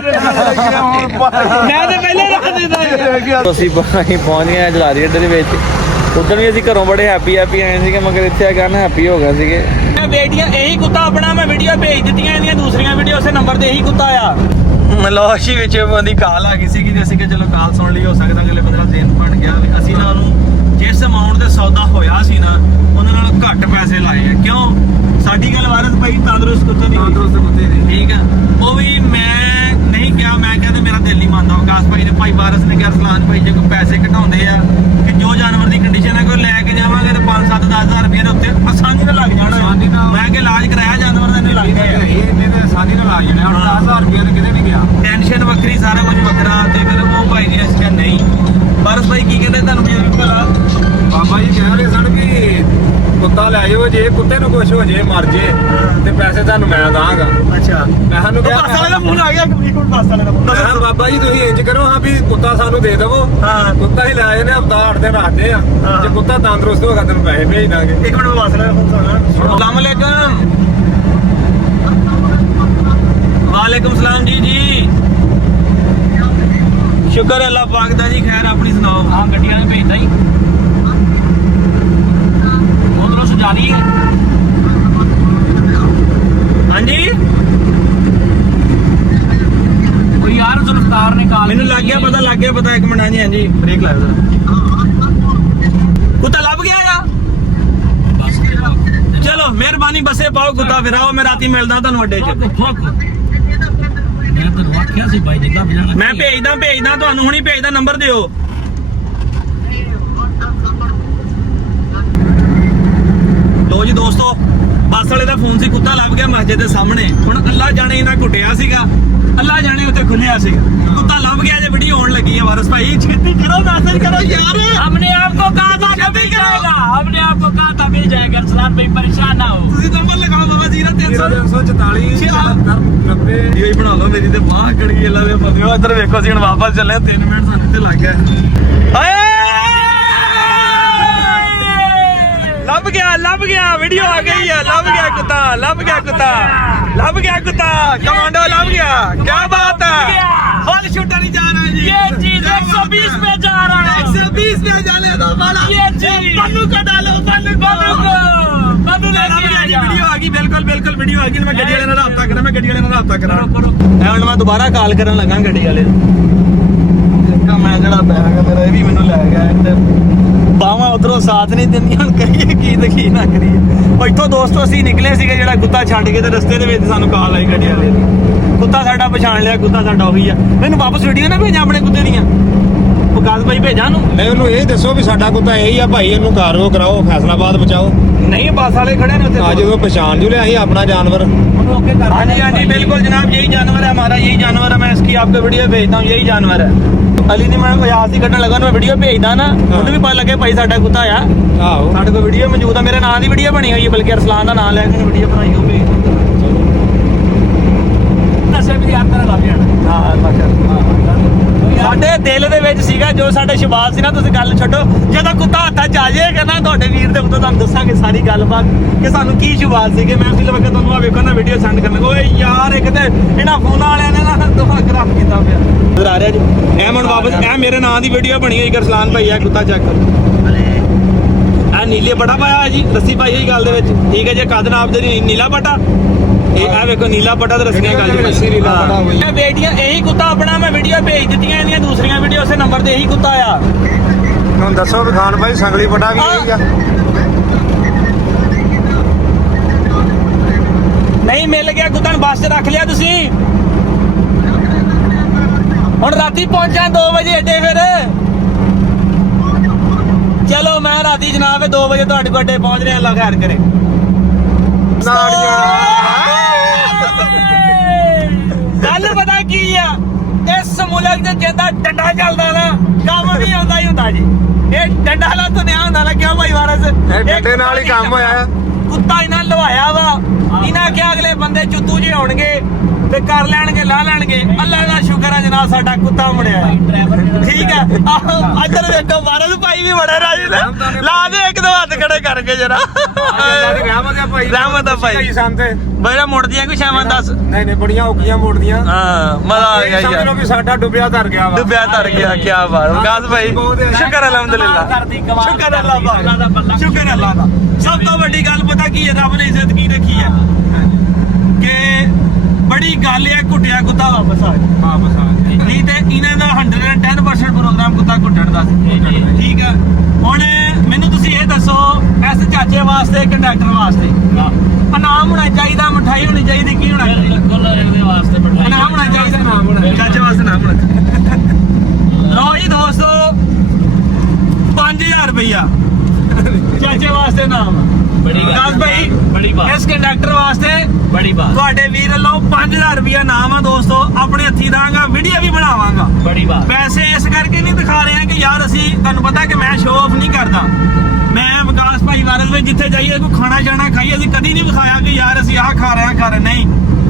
ਮੈਂ ਤੇ ਪਹਿਲੇ ਰੱਖ ਦਿੰਦਾ। ਅਸੀਂ ਪਹੁੰਚ ਗਏ ਜਲਾਰੀ ਅੱਡੇ ਦੇ ਵਿੱਚ। ਉਦੋਂ ਵੀ ਅਸੀਂ ਘਰੋਂ ਬੜੇ ਹੈਪੀ ਆਏ ਸੀਗੇ, ਮਗਰ ਇੱਥੇ ਆ ਕੇ ਨਾ ਹੈਪੀ ਹੋ ਗਏ ਸੀਗੇ। ਬੇਟੀਆਂ ਇਹੀ ਕੁੱਤਾ ਆਪਣਾ ਮੈਂ ਵੀਡੀਓ ਭੇਜ ਦਿੱਤੀਆਂ, ਇਹਦੀਆਂ ਦੂਸਰੀਆਂ ਵੀਡੀਓ ਉਸੇ ਨੰਬਰ ਤੇ ਇਹੀ ਕੁੱਤਾ ਆ। ਮਲੋਸ਼ੀ ਵਿੱਚ ਉਹਦੀ ਕਾਲ ਆ ਗਈ ਸੀ ਕਿ ਅਸੀਂ ਕਿ ਚਲੋ ਕਾਲ ਸੁਣ ਲਈ, ਹੋ ਸਕਦਾ ਅਗਲੇ ਬੰਦੇ ਦਾ ਦਿਨ ਬਣ ਗਿਆ। ਅਸੀਂ ਨਾ ਉਹਨੂੰ ਜਿਸ ਅਮਾਉਂਟ ਦੇ ਸੌਦਾ ਹੋਇਆ ਸੀ ਨਾ ਉਹਨਾਂ ਨਾਲ ਘੱਟ ਪੈਸੇ ਲਾਏ ਆ। ਕਿਉਂ? ਸਾਡੀ ਗੱਲ ਵਾਰਸ ਭਾਈ ਤੰਦਰੁਸਤ ਕੁੱਤੇ ਦੀ, ਠੀਕ ਆ। ਉਹ ਵੀ ਮੈਂ ਨਹੀਂ ਕਿਹਾ, ਮੈਂ ਕਿਹਾ ਤੇ ਮੇਰਾ ਦਿਲ ਨਹੀਂ ਮੰਨਦਾ। ਵਿਕਾਸ ਭਾਈ ਨੇ, ਭਾਈ ਵਾਰਸ ਨੇ ਕਿਹਾ ਸਲਾਨ ਭਾਈ ਜੇ ਕੋਈ ਪੈਸੇ ਘਟਾਉਂਦੇ ਆ ਕਿ ਜੋ ਜਾਨਵਰ ਦੀ ਕੰਡੀਸ਼ਨ ਹੈ ਕੋਈ ਲੈ ਕੇ ਜਾਵਾਂਗੇ ਤੇ 5-7-10,000 ਰੁਪਏ ਦੇ ਉੱਤੇ ਆਸਾਨੀ ਨਾਲ ਲੱਗ ਜਾਣਾ। ਮੈਂ ਕਿ ਇਲਾਜ ਕਰਾਇਆ ਜਾਨਵਰ ਦਾ, ਇਹਨੇ ਲੱਗ ਗਿਆ ਇਹਨੇ ਤੇ ਆਸਾਨੀ ਨਾਲ ਲੱਗ ਜਾਣਾ। ਹੁਣ 10,000 ਰੁਪਏ ਤੇ ਕਿਤੇ ਨਹੀਂ ਗਿਆ, ਟੈਨਸ਼ਨ ਵੱਖਰੀ, ਸਾਰਾ ਕੁਝ ਵੱਖਰਾ। ਤੇ ਫਿਰ ਉਹ ਭਾਈ ਨੇ ਅਸੀਂ ਕਿਹਾ ਨਹੀਂ। ਵਾਰਸ ਭਾਈ ਕੀ ਕਹਿੰਦੇ ਤੁਹਾਨੂੰ? ਭਲਾ ਬਾਬਾ ਜੀ ਕਹਿ ਰਹੇ ਸਨ ਵੀ ਕੁੱਤਾ ਲੈ ਜਾਓ, ਜੇ ਕੁੱਤੇ ਨੂੰ ਕੁਛ ਹੋ ਜੇ ਮਰ ਜੇ ਤੇ ਪੈਸੇ ਤੁਹਾਨੂੰ ਮੈਂ ਦਾਂਗਾ। ਅੱਛਾ, ਮੈਂ ਸਾਨੂੰ ਕਿਹਾ ਬੱਸ ਵਾਲੇ ਦਾ ਫੋਨ ਆ ਗਿਆ, ਬਿਲਕੁਲ ਬੱਸ ਵਾਲੇ ਦਾ ਫੋਨ। ਮੈਂ ਕਿਹਾ ਬਾਬਾ ਜੀ ਤੁਸੀਂ ਇੰਜ ਕਰੋ ਹਾਂ ਵੀ ਕੁੱਤਾ ਸਾਨੂੰ ਦੇ ਦੇਵੋ। ਹਾਂ, ਕੁੱਤਾ ਹੀ ਲੈ ਜਾਂਦੇ ਹਫਤਾ 8 ਦਿਨ ਰੱਖਦੇ ਆ। ਜੇ ਕੁੱਤਾ ਤੰਦਰੁਸਤ ਹੋਗਾ ਤੈਨੂੰ ਪੈਸੇ ਭੇਜ ਦਾਂਗੇ। ਇੱਕ ਮਿੰਟ ਬੱਸ ਵਾਲੇ ਦਾ ਫੋਨ ਸੁਣਨਾ। अस्सलाम वालेकुम। वालेकुम सलाम जी। शुक्र है अल्लाह पाक दा जी। खैर अपनी सुनाओ। हाँ, गड्डियां ने भेजदा ही उधरों सजा दी। हाँ जी, यार जुल्फकार ने कहा मैंने लग गया पता। एक मिनट। हाँ जी, हाँ जी, ब्रेक लाओ जरा। कुत्ता लभ गया या? चलो मेहरबानी, बसे पाओ कुत्ता फिर आओ। मैं राती मिलदा तुहानू अड्डे च। मैं भेजदा तुहानू हुणी भेजदा। नंबर दिओ। लो जी दोस्तों, ਬੱਸ ਵਾਲੇ ਦਾ ਫੋਨ ਸੀ, ਕੁੱਤਾ ਲੱਭ ਗਿਆ ਮਸਜਿਦ ਦੇ ਸਾਹਮਣੇ। ਹੁਣ ਅੱਲਾ ਜਾਣੇ ਇਹਨਾਂ ਘੁੱਟਿਆ ਸੀਗਾ, ਅੱਲਾ ਜਾਣੇ ਉੱਤੇ ਖੁੱਲਿਆ ਸੀਗਾ। ਕੁੱਤਾ ਲੱਭ ਗਿਆ ਜੇ ਵੀਡੀਓ ਆਉਣ ਲੱਗੀ ਹੈ। ਵਾਰਸ ਭਾਈ ਛੇਤੀ ਕਰੋ, ਮੈਸੇਜ ਕਰੋ यार। हमने आपको कहा था कभी करेगा, हमने आपको कहा था मिल जाएगा। सलाम भाई परेशान ना हो। ਤੁਸੀਂ ਨੰਬਰ ਲਗਾਓ ਬਾਬਾ ਜੀ ਦਾ 344 90 ਇਹ ਬਣਾ ਲਓ। ਮੇਰੀ ਤੇ ਬਾਹ ਕੜੀ ਅੱਲਾ ਦੇ ਬੰਦਿਓ। ਇੱਧਰ ਵੇਖੋ ਅਸੀਂ ਹੁਣ ਵਾਪਸ ਚੱਲੇ। 3 ਮਿੰਟ ਸਾਨੂੰ ਤੇ ਲੱਗ ਗਿਆ। ਹਾਏ ਲੱਭ ਗਿਆ ਵੀਡੀਓ ਆ ਗਈ ਹੈ। ਲੱਭ ਗਿਆ ਕੁੱਤਾ कमांडो ਲੱਭ ਗਿਆ। क्या बात है। फुल शूटर ही जा रहा है जी। ये चीज 120 पे जा रहा है। 120 पे जाने दो वाला। ये चीज बन्नू का डालो, बन्नू वीडियो आ गई। बिल्कुल वीडियो आ गई। मैं गड्डी वाले ਨਾਲ ਰਾਬਤਾ ਕਰਾਂ। ਐ ਹੁਣ ਮੈਂ ਦੁਬਾਰਾ ਕਾਲ ਕਰਨ ਲੱਗਾ ਗੱਡੀ ਵਾਲੇ ਨੂੰ। ਮੈਂ ਜਿਹੜਾ ਬੈਗ ਮੇਰਾ ਇਹ ਵੀ ਮੈਨੂੰ ਲੈ ਗਿਆ ਤੇ ਬਾਵਾਂ ਉਧਰੋਂ ਸਾਥ ਨਹੀਂ ਦਿੰਦੀਆਂ। ਹੁਣ ਕਰੀਏ ਕੀ ਤੇ ਕੀ ਨਾ ਕਰੀਏ। ਇੱਥੋਂ ਦੋਸਤੋ ਅਸੀਂ ਨਿਕਲੇ ਸੀਗੇ, ਜਿਹੜਾ ਕੁੱਤਾ ਛੱਡ ਕੇ ਤੇ ਰਸਤੇ ਦੇ ਵਿੱਚ ਸਾਨੂੰ ਕਾਲ ਆਈ ਗੱਡੀ ਵਾਲੇ ਦੀ। ਕੁੱਤਾ ਸਾਡਾ ਪਛਾਣ ਲਿਆ, ਕੁੱਤਾ ਸਾਡਾ ਉਹੀ ਆ। ਮੈਨੂੰ ਵਾਪਸ ਵੀਡੀਓ ਨਾ ਭੇਜਾਂ ਆਪਣੇ ਕੁੱਤੇ ਦੀਆਂ। ਵਿਕਾਸ ਭਾਈ ਭੇਜਾਂ ਨੂੰ। ਨਹੀਂ, ਉਹਨੂੰ ਇਹ ਦੱਸੋ ਵੀ ਸਾਡਾ ਕੁੱਤਾ ਇਹੀ ਆ ਭਾਈ, ਇਹਨੂੰ ਕਾਰਵਾਈ ਕਰਾਓ, ਫੈਸਲਾਬਾਦ ਬਚਾਓ। नहीं, बस वाले खड़े ने आज जो पहचान जो लिया अपना जानवर। हाँ जी बिल्कुल जनाब, यही जानवर है हमारा, यही जानवर है। मैं इसकी आपको वीडियो भेजता हूँ, यही जानवर है। अली ने मैं याद ही कटन लगा, मैं वीडियो भेजदा ना, उन्हें भी पता लगे भाई साडा कुत्ता आ। साडे कोल वीडियो मौजूद है, मेरे नाम की वीडियो बनी हुई है, बल्कि अरसलान का नाम लेके वीडियो बनाई हुई है। नशे भी याद कर लग जाना। हाँ, ਸਾਡੇ ਦਿਲ ਦੇ ਵਿੱਚ ਸੀਗਾ ਜੋ ਸਾਡੇ ਸ਼ਬਾਜ਼ ਸੀ ਨਾ। ਤੁਸੀਂ ਗੱਲ ਛੱਡੋ, ਜਦੋਂ ਕੁੱਤਾ ਹੱਥਾਂ 'ਚ ਆ ਜਾਏਗਾ ਨਾ ਤੁਹਾਡੇ ਵੀਰ ਦੇ ਉੱਤੇ, ਤੁਹਾਨੂੰ ਦੱਸਾਂਗੇ ਸਾਰੀ ਗੱਲਬਾਤ ਕਿ ਸਾਨੂੰ ਕੀ ਸ਼ਬਾਜ਼ ਸੀਗੇ। ਮੈਂ ਫਿਲਮ ਕੇ ਤੁਹਾਨੂੰ ਆ ਵੇਖੋ ਨਾ ਵੀਡੀਓ ਸੈਂਡ ਕਰਨ ਲੱਗਾ। ਓਏ ਯਾਰ, ਇੱਕ ਤੇ ਇਹਨਾਂ ਫੋਨਾਂ ਵਾਲਿਆਂ ਨੇ ਨਾ ਦੋਹਾ ਖਰਾਬ ਕੀਤਾ ਪਿਆ। ਇਧਰ ਆ ਰਿਹਾ ਜੀ, ਇਹ ਹੁਣ ਵਾਪਸ ਇਹ ਮੇਰੇ ਨਾਂ ਦੀ ਵੀਡੀਓ ਬਣੀ ਹੋਈ। ਅਰਸਲਾਨ ਭਾਈ ਆ ਕੁੱਤਾ ਚੈੱਕ ਆ ਨੀਲੇ ਪਟਾ ਪਾਇਆ ਜੀ, ਰੱਸੀ ਪਾਈ ਹੋਈ ਗੱਲ ਦੇ ਵਿੱਚ, ਠੀਕ ਹੈ ਜੀ। ਕੱਦ ਨਾਪ ਦੇ ਨੀਲਾ ਪਟਾ, ਇਹ ਆ ਵੇਖੋ ਨੀਲਾ ਪਟਾ ਤੇ ਰੱਸੀਆਂ ਗੱਲ ਦੇ ਵਿੱਚ ਨੀਲਾ ਪਟਾ ਹੋਈ। ਇਹ ਬੇਟੀਆਂ ਇਹੀ ਕੁੱਤਾ ਆਪਣਾ ਮੈਂ ਵੀਡੀਓ ਭੇਜ ਦਿੱਤੀਆਂ, ਇਹਦੀਆਂ ਦੂਸਰੀਆਂ ਵੀਡੀਓ ਉਸੇ ਨੰਬਰ ਤੇ ਇਹੀ ਕੁੱਤਾ ਆ। ਹੁਣ ਦੱਸੋ ਵਿਖਾਨ ਭਾਈ, ਸੰਗਲੀ ਪਟਾ ਵੀ ਇਹੀ ਆ। ਨਹੀਂ ਮਿਲ ਗਿਆ ਕੁੱਤਾ, ਬੱਸ 'ਚ ਰੱਖ ਲਿਆ ਤੁਸੀਂ। ਹੁਣ ਰਾਤੀ ਪਹੁੰਚਾਂ 2 ਵਜੇ ਅੱਡੇ। ਫਿਰ ਚਲੋ ਮੈਂ ਰਾਤੀ ਜਨਾਬ 2 ਵਜੇ ਤੁਹਾਡੇ ਕੋਲ ਅੱਡੇ ਪਹੁੰਚ ਰਿਹਾ। ਅੱਲਾ ਖੈਰ ਕਰੇ। ਗੱਲ ਪਤਾ ਕੀ ਆ, ਇਸ ਮੁਲਕ ਦੇ ਜਿੱਦਾਂ ਡੰਡਾ ਚੱਲਦਾ ਨਾ, ਕੰਮ ਵੀ ਆਉਂਦਾ ਹੀ ਹੁੰਦਾ ਜੀ। ਇਹ ਡੰਡਾ ਲਾ ਤੋਂ ਨਿਆ ਹੁੰਦਾ ਨਾ, ਕਿਉਂ ਭਾਈ ਵਾਰਸ? ਇਹ ਡੰਡੇ ਨਾਲ ਹੀ ਕੰਮ ਹੋਇਆ। ਕੁੱਤਾ ਇਹਨਾਂ ਲਵਾਇਆ ਵਾ। ਇਹਨਾਂ ਕਿਹਾ ਅਗਲੇ ਬੰਦੇ ਚੁੱਤੂ ਜੇ ਹੋਣਗੇ, ਤੇ ਕਰ ਲੈਣਗੇ ਲਾ ਲੈਣਗੇ। ਅੱਲਾ ਦਾ ਸ਼ੁਕਰ ਹੈ ਜਨਾਬ ਸਾਡਾ ਕੁੱਤਾ ਮੁੜਿਆ ਠੀਕ ਹੈ। ਆਹੋ ਇੱਧਰ ਵੇਖੋ ਵਾਰਸ ਭਾਈ ਵੀ ਬੜੇ ਰਾਜੀ ਨੇ ਲਾ ਦੇ ਇੱਕ ਦੋ ਹੱਥ ਖੜੇ ਕਰਕੇ ਜਰਾ ਰਹਿਮਤ ਆ ਭਾਈ ਸੰਤੇ ਬੜਾ ਮੁੜਦੀਆਂ ਕੋਈ ਸ਼ਾਮਾਂ ਦੱਸ ਨਹੀਂ ਬੜੀਆਂ ਔਖੀਆਂ ਮੋੜਦੀਆਂ ਹਾਂ ਮਜ਼ਾ ਆ ਗਿਆ ਯਾਰ ਵੀ ਸਾਡਾ ਡੁੱਬਿਆ ਤਰ ਗਿਆ ਵਾ ਡੁੱਬਿਆ ਤਰ ਗਿਆ ਕੀ ਬਾਤ ਵਿਕਾਸ ਭਾਈ ਸ਼ੁਕਰ ਅਲਹਮਦੁਲਿਲਾ ਸ਼ੁਕਰ ਅੱਲਾਹ ਦਾ ਸ਼ੁਕਰ ਅੱਲਾਹ ਦਾ। ਸਭ ਤੋਂ ਵੱਡੀ ਗੱਲ ਪਤਾ ਕੀ ਹੈ ਰੱਬ ਨੇ ਇੱਜ਼ਤ ਕੀ ਰੱਖੀ ਹੈ ਕਿ ਬੜੀ ਗੱਲ ਹੈ ਕੁੱਟਿਆ ਕੁੱਤਾ ਵਾਪਸ ਆ ਨਹੀਂ ਤੇ ਇਹਨਾਂ ਦਾ 110% ਪ੍ਰੋਗਰਾਮ ਕੁੱਤਾ ਕੁੱਟਣ ਦਾ ਸੀ ਠੀਕ ਆ। ਹੁਣ ਮੈਨੂੰ ਤੁਸੀਂ ਇਹ ਦੱਸੋ ਇਸ ਚਾਚੇ ਵਾਸਤੇ ਕੰਡਕਟਰ ਵਾਸਤੇ ਇਨਾਮ ਹੋਣਾ ਚਾਹੀਦਾ ਮਠਾਈ ਹੋਣੀ ਚਾਹੀਦੀ ਕੀ ਹੋਣਾ ਚਾਹੀਦਾ ਇਹਦੇ ਵਾਸਤੇ ਇਨਾਮ ਹੋਣਾ ਚਾਹੀਦਾ ਇਨਾਮ ਹੋਣਾ ਚਾਚੇ ਵਾਸਤੇ ਇਨਾਮ ਹੋਣਾ ਲਓ ਜੀ ਦੋਸਤੋ 5000 ਰੁਪਇਆ ਚਾਚੇ ਨਾਮ ਬੜੀ ਗੱਲ ਭਾਈ ਬੜੀ ਬਾਤ ਇਸ ਕੰਡਕਟਰ ਵਾਸਤੇ ਬੜੀ ਬਾਤ ਤੁਹਾਡੇ ਵੀਰ ਵੱਲੋਂ 5000 ਰੁਪਇਆ ਨਾਮ ਆ ਦੋਸਤੋ ਆਪਣੇ ਹੱਥੀ ਦਾਂਗਾ ਵੀਡੀਓ ਵੀ ਬਣਾਵਾਂਗਾ ਬੜੀ ਬਾਤ। ਪੈਸੇ ਇਸ ਕਰਕੇ ਨਹੀਂ ਦਿਖਾ ਰਹੇ ਕਿ ਯਾਰ ਅਸੀਂ ਤੁਹਾਨੂੰ ਪਤਾ ਕਿ ਮੈਂ ਸ਼ੋਅ ਆਫ ਨਹੀਂ ਕਰਦਾ ਮੈਂ ਵਿਕਾਸ ਭਾਈ ਵਾਰਸ ਵਿੱਚ ਜਿੱਥੇ ਜਾਈਏ ਕੋਈ ਖਾਣਾ ਜਾਣਾ ਖਾਈਏ ਅਸੀਂ ਕਦੀ ਨਹੀਂ ਵਿਖਾਇਆ ਕਿ ਯਾਰ ਅਸੀਂ ਆਹ ਖਾ ਰਹੇ ਨਹੀਂ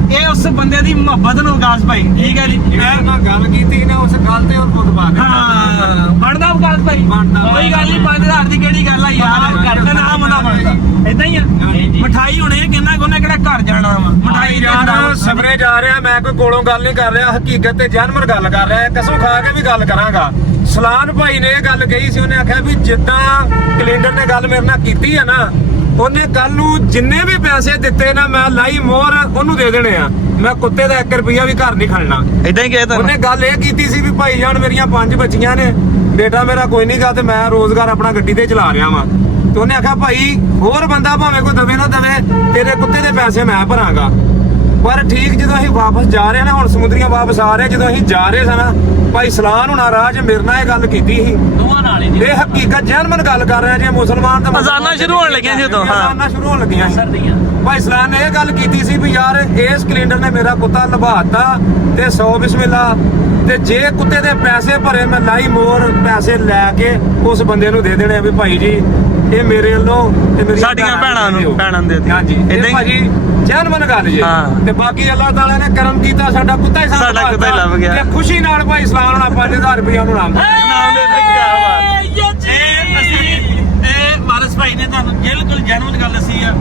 ਇਹ ਉਸ ਬੰਦੇ ਦੀ ਮੁਹੱਬਤ ਨੂੰ ਵਿਕਾਸ ਭਾਈ ਠੀਕ ਹੈ ਜੀ ਮੈਂ ਗੱਲ ਕੀਤੀ ਨਾ ਉਸ ਗੱਲ ਤੇ ਹੋਰ ਖੁਦ ਬਾਤ ਹਾਂ ਬਣਦਾ ਵਿਕਾਸ ਭਾਈ ਕੋਈ ਗੱਲ ਨਹੀਂ 5000 ਦੀ ਕਿਹੜੀ ਗੱਲ ਆ ਯਾਰ ਕਰਦੇ ਨਾ ਮਨਾ ਇਦਾਂ ਹੀ ਆ ਮਠਾਈ ਹੋਣੀ ਕਿੰਨਾ ਕੋਨੇ ਕਿਹੜਾ ਘਰ ਜਾਣਾ ਵਾ ਮਠਾਈ ਯਾਰ ਸਬਰੇ ਜਾ ਰਿਹਾ ਮੈਂ ਕੋਈ ਕੋਲੋਂ ਗੱਲ ਨਹੀਂ ਕਰ ਰਿਹਾ ਹਕੀਕਤ ਤੇ ਜਨਮਰ ਗੱਲ ਕਰ ਰਿਹਾ ਕਸਮ ਖਾ ਕੇ ਵੀ ਗੱਲ ਕਰਾਂਗਾ। ਸਲਾਨ ਭਾਈ ਨੇ ਇਹ ਗੱਲ ਕਹੀ ਸੀ ਉਹਨੇ ਆਖਿਆ ਵੀ ਜਿੱਦਾਂ ਕੈਲੰਡਰ ਨੇ ਗੱਲ ਮੇਰੇ ਨਾਲ ਕੀਤੀ ਆ ਨਾ ਉਹਨੇ ਕੱਲ ਨੂੰ ਜਿੰਨੇ ਵੀ ਪੈਸੇ ਦਿੱਤੇ ਨਾ ਮੈਂ ਲਾਈ ਮੋਹਰ ਉਹਨੂੰ ਦੇ ਦੇਣੇ ਆ ਮੈਂ ਕੁੱਤੇ ਦਾ 1 ਰੁਪਿਆ ਵੀ ਘਰ ਨਹੀਂ ਖੜਨਾ ਇਦਾਂ ਹੀ ਕਹਿਤਾ ਉਹਨੇ ਗੱਲ ਇਹ ਕੀਤੀ ਸੀ ਵੀ ਭਾਈ ਜਾਨ ਮੇਰੀਆਂ 5 ਬੱਚੀਆਂ ਨੇ ਬੇਟਾ ਮੇਰਾ ਕੋਈ ਨਹੀਂ ਗਾ ਤੇ ਮੈਂ ਰੋਜ਼ਗਾਰ ਆਪਣਾ ਗੱਡੀ ਤੇ ਚਲਾ ਰਿਹਾ ਵਾਂ ਤੇ ਉਹਨੇ ਆਖਿਆ ਭਾਈ ਹੋਰ ਬੰਦਾ ਭਾਵੇਂ ਕੋਈ ਦਵੇ ਨਾ ਦਵੇ ਤੇਰੇ ਕੁੱਤੇ ਦੇ ਪੈਸੇ ਮੈਂ ਭਰਾਂਗਾ। ਪਰ ਠੀਕ ਜਦੋਂ ਅਸੀਂ ਵਾਪਸ ਜਾ ਰਹੇ ਨਾ ਹੁਣ ਸਮੁੰਦਰੀਆਂ ਵਾਪਸ ਆ ਰਹੇ ਜਦੋਂ ਅਸੀਂ ਜਾ ਰਹੇ ਸਾਂ ਭਾਈ ਸਲਾਨ ਹੋਣਾ ਰਾਹ 'ਚ ਮੇਰੇ ਨਾਲ ਇਹ ਗੱਲ ਕੀਤੀ ਸੀ ਦੋਵਾਂ ਨਾਲ ਹੀ ਇਹ ਹਕੀਕਤ ਜੈਨਮਨ ਗੱਲ ਕਰ ਰਿਹਾ ਜੇ ਮੁਸਲਮਾਨ ਤਾਂ ਅਜ਼ਾਨਾਂ ਸ਼ੁਰੂ ਹੋਣ ਲੱਗੀਆਂ ਸੀ ਉਦੋਂ ਹਾਂ ਅਜ਼ਾਨਾਂ ਸ਼ੁਰੂ ਹੋਣ ਲੱਗੀਆਂ ਸੀ ਭਾਈ ਸਲਾਨ ਨੇ ਇਹ ਗੱਲ ਕੀਤੀ ਸੀ ਵੀ ਯਾਰ ਇਸ ਕੈਲੰਡਰ ਨੇ ਮੇਰਾ ਕੁੱਤਾ ਲਵਾਤਾ ਤੇ 100 ਬਿਸਮਿਲ੍ਲਾ ਤੇ ਜੇ ਕੁੱਤੇ ਦੇ ਪੈਸੇ ਭਰੇ ਮੈਂ ਲਾਈ ਮੋਰ ਪੈਸੇ ਲੈ ਕੇ ਉਸ ਬੰਦੇ ਨੂੰ ਦੇ ਦੇਣੇ ਵੀ ਭਾਈ ਜੀ ਇਹ ਮੇਰੇ ਵੱਲੋਂ ਤੇ ਮੇਰੀ ਸਾਡੀਆਂ ਭੈਣਾਂ ਨੂੰ ਦੇ ਹਾਂਜੀ ਇਦਾਂ ਭਾਜੀ ਜੈਨਮਨ ਗੱਲ ਜੀ ਤੇ ਬਾਕੀ ਅੱਲਾਹ ਤਾਲਾ ਨੇ ਕਰਮ ਕੀਤਾ ਸਾਡਾ ਕੁੱਤਾ ਹੀ ਲੱਭ ਗਿਆ ਤੇ ਖੁਸ਼ੀ ਨਾਲ ਭਾਈ ਸਲਾਮ ਹੋਣਾ 5000 ਰੁਪਇਆ ਨੂੰ ਨਾਮ ਦੇ ਇਹ ਵਾਰਸ ਭਾਈ ਨੇ ਤੁਹਾਨੂੰ ਬਿਲਕੁਲ ਜੈਨੂਇਨ ਗੱਲ ਦੱਸੀ ਆ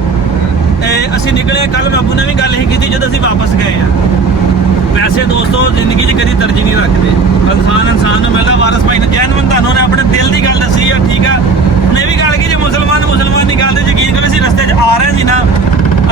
ਅਸੀਂ ਨਿਕਲੇ ਕੱਲ ਬਾਬੂ ਨੇ ਵੀ ਗੱਲ ਹੀ ਕੀਤੀ ਜਦੋਂ ਅਸੀਂ ਵਾਪਸ ਗਏ ਆ ਵੈਸੇ ਦੋਸਤੋ ਜ਼ਿੰਦਗੀ 'ਚ ਕਦੀ ਤਰਜੀਹ ਨਹੀਂ ਰੱਖਦੇ ਇਨਸਾਨ ਨੂੰ ਮਿਲਦਾ ਵਾਰਸ ਭਾਈ ਨੇ ਜੈਨੂਇਨ ਤੁਹਾਨੂੰ ਨੇ ਆਪਣੇ ਦਿਲ ਦੀ ਗੱਲ ਦੱਸੀ ਆ ਠੀਕ ਆ ਉਹਨੇ ਵੀ ਗੱਲ ਕੀ ਜੇ ਮੁਸਲਮਾਨ ਦੀ ਗੱਲ ਤੇ ਯਕੀਨ ਕਰੋ ਅਸੀਂ ਰਸਤੇ 'ਚ ਆ ਰਹੇ ਸੀ ਨਾ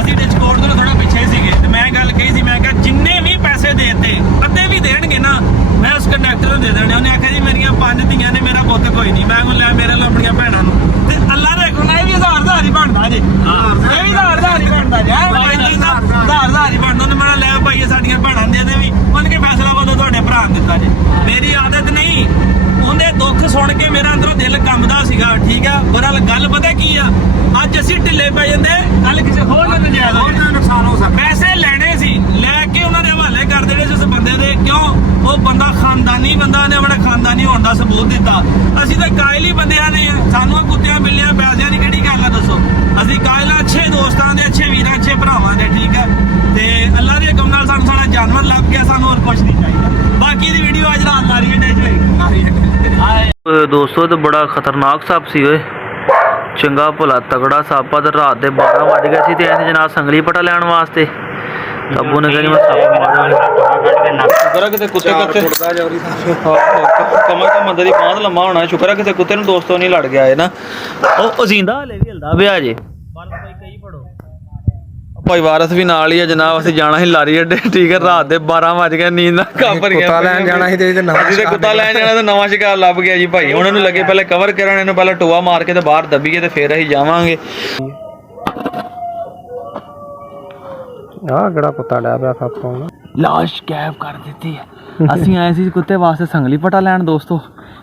ਅਸੀਂ ਡਿਸਕੋਰਡ ਤੋਂ ਥੋੜਾ ਪਿੱਛੇ ਸੀਗੇ ਤੇ ਮੈਂ ਗੱਲ ਕਹੀ ਸੀ ਮੈਂ ਕਿਹਾ ਜਿੰਨੇ ਵੀ ਪੈਸੇ ਦੇਤੇ ਅੱਧੇ ਵੀ ਦੇਣਗੇ ਨਾ ਮੈਂ ਉਸ ਕੰਡਕਟਰ ਨੂੰ ਦੇ ਦੇਣੇ ਉਹਨੇ ਆਖਿਆ ਜੀ ਮੇਰੀਆਂ 5 ਧੀਆਂ ਨੇ ਮੇਰਾ ਪੁੱਤ ਕੋਈ ਨਹੀਂ ਮੈਂ ਲੈ ਮੇਰੇ ਲਈ ਆਪਣੀਆਂ ਭੈਣਾਂ ਨੂੰ ਤੇ ਅੱਲਾ ਦੇ ਕੋਲ ਇਹ ਵੀ 1000 ਹੀ ਬਣਦਾ ਜੇ ਇਹ ਵੀ 1000 ਹੀ ਬਣਦਾ ਜੇ 1000 ਹੀ ਬਣਦਾ ਉਹਨੇ ਮੇਰਾ ਲੈ ਭਾਈ ਸਾਡੀਆਂ ਭੈਣਾਂ ਦੇ ਵੀ ਮੰਨ ਕੇ ਫੈਸਲਾ ਬਦੋ ਤੁਹਾਡੇ ਭਰਾ ਨੇ ਦਿੱਤਾ ਜੇ ਮੇਰੀ ਆਦਤ ਨਹੀਂ ਉਹਦੇ ਦੁੱਖ ਸੁਣ ਕੇ ਮੇਰਾ ਅੰਦਰੋਂ ਦਿਲ ਕੰਬਦਾ ਸੀਗਾ ਠੀਕ ਆ ਬੜਾ ਗੱਲ ਪਤਾ ਕੀ ਆ ਅੱਜ ਅਸੀਂ ਢਿੱਲੇ ਪੈ ਜਾਂਦੇ ਕੱਲ ਕਿਸੇ ਹੋਰ ਨੂੰ ਨਜਾਇਜ਼ ਨੁਕਸਾਨ ਹੋ ਸਕਦਾ ਪੈਸੇ ਲੈਣੇ ਸੀ ਲੈ ਕੇ ਉਹਨਾਂ ਦੇ ਹਵਾਲੇ ਕਰ ਦੇਣੇ ਸੀ ਉਸ ਬੰਦੇ ਦੇ ਕਿਉਂ ਉਹ ਬੰਦਾ ਖਾਨਦਾਨੀ ਬੰਦਾ ਨੇ ਆਪਣਾ ਖਾਨਦਾਨੀ ਹੋਣ ਦਾ ਸਬੂਤ ਦਿੱਤਾ ਅਸੀਂ ਤਾਂ ਕਾਇਲ ਹੀ ਬੰਦਿਆਂ ਨੇ ਸਾਨੂੰ ਕੁੱਤਿਆਂ ਬਿੱਲਿਆਂ ਪੈਸਿਆਂ ਦੀ ਕਿਹੜੀ ਗੱਲ ਆ ਦੱਸੋ ਅਸੀਂ ਕਾਇਲ ਅੱਛੇ ਦੋਸਤਾਂ ਦੇ ਅੱਛੇ ਵੀਰਾਂ ਅੱਛੇ ਭਰਾਵਾਂ ਦੇ ਠੀਕ ਆ ਤੇ ਅੱਲਾ ਦੇ ਹੁਕਮ ਨਾਲ ਸਾਨੂੰ ਸਾਡਾ ਜਾਨਵਰ ਲੱਭ ਗਿਆ ਸਾਨੂੰ ਹੋਰ ਕੁਝ ਨਹੀਂ ਚਾਹੀਦਾ ਬਾਕੀ ਦੀ ਵੀਡੀਓ ਅੱਜ ਰਾਤ ਲਾ ਰਹੀ ਹੈ ਦੋਸਤੋ ਤੇ ਬੜਾ ਖਤਰਨਾਕ ਸੱਪ ਸੀ ਓਏ ਚੰਗਾ ਭਲਾ ਤਗੜਾ ਸੱਪ ਆ ਤੇ ਰਾਤ ਦੇ 12 ਵਜ ਗਏ ਸੀ ਤੇ ਐਂ ਜਨਾਬ ਸੰਗਲੀ ਪਟਾ ਲੈਣ ਵਾਸਤੇ ਅੱਬੂ ਨੇ ਕਹਿੰਦੀ ਮੈਂ ਸੱਪ ਮਾਰਿਆ ਸ਼ੁਕਰ ਆ ਕਿਤੇ ਕੁੱਤੇ ਕਮਰ ਤੋਂ ਮੰਦਰ ਦੀ ਬਾਂਧ ਲੰਮਾ ਹੋਣਾ ਸ਼ੁਕਰ ਆ ਕਿਤੇ ਕੁੱਤੇ ਨੂੰ ਦੋਸਤੋਂ ਨਹੀਂ ਲੜ ਗਿਆ ਇਹ ਨਾ ਉਹ ਜ਼ਿੰਦਾ ਹਲੇ ਵੀ ਹਿਲਦਾ ਪਿਆ ਜੇ ਭਾਈ ਵਾਰਸ ਵੀ ਨਾਲ ਹੀ ਆ ਜਨਾਬ ਅਸੀਂ ਜਾਣਾ ਸੀ ਲਾਰੀ ਅੱਡੇ ਠੀਕ ਹੈ ਰਾਤ ਦੇ 12 ਵਜ ਗਏ ਨੀਂਦ ਨਾਲ ਕਾਬਰ ਗਿਆ ਕੁੱਤਾ ਲੈਣ ਜਾਣਾ ਸੀ ਤੇ ਕੁੱਤਾ ਲੈਣ ਜਾਣਾ ਤੇ ਨਵਾਂ ਸ਼ਿਕਾਰ ਲੱਭ ਗਿਆ ਜੀ ਭਾਈ ਉਹਨਾਂ ਨੂੰ ਲੱਗੇ ਪਹਿਲੇ ਕਵਰ ਕਰਨ ਇਹਨੂੰ ਪਹਿਲਾਂ ਟੋਆ ਮਾਰ ਕੇ ਤੇ ਬਾਹਰ ਦੱਬੀਏ ਤੇ ਫੇਰ ਅਸੀਂ ਜਾਵਾਂਗੇ ਆਹ ਕਿਹੜਾ ਕੁੱਤਾ ਡਿਆ ਪਿਆ ਖਾਪੋਂ ਲਾਸ਼ ਗਾਇਬ ਕਰ ਦਿੱਤੀ ਹੈ ਅਸੀਂ ਆਏ ਸੀ ਕੁੱਤੇ ਵਾਸਤੇ ਸੰਗਲੀ ਪਟਾ ਲੈਣ ਦੋਸਤੋ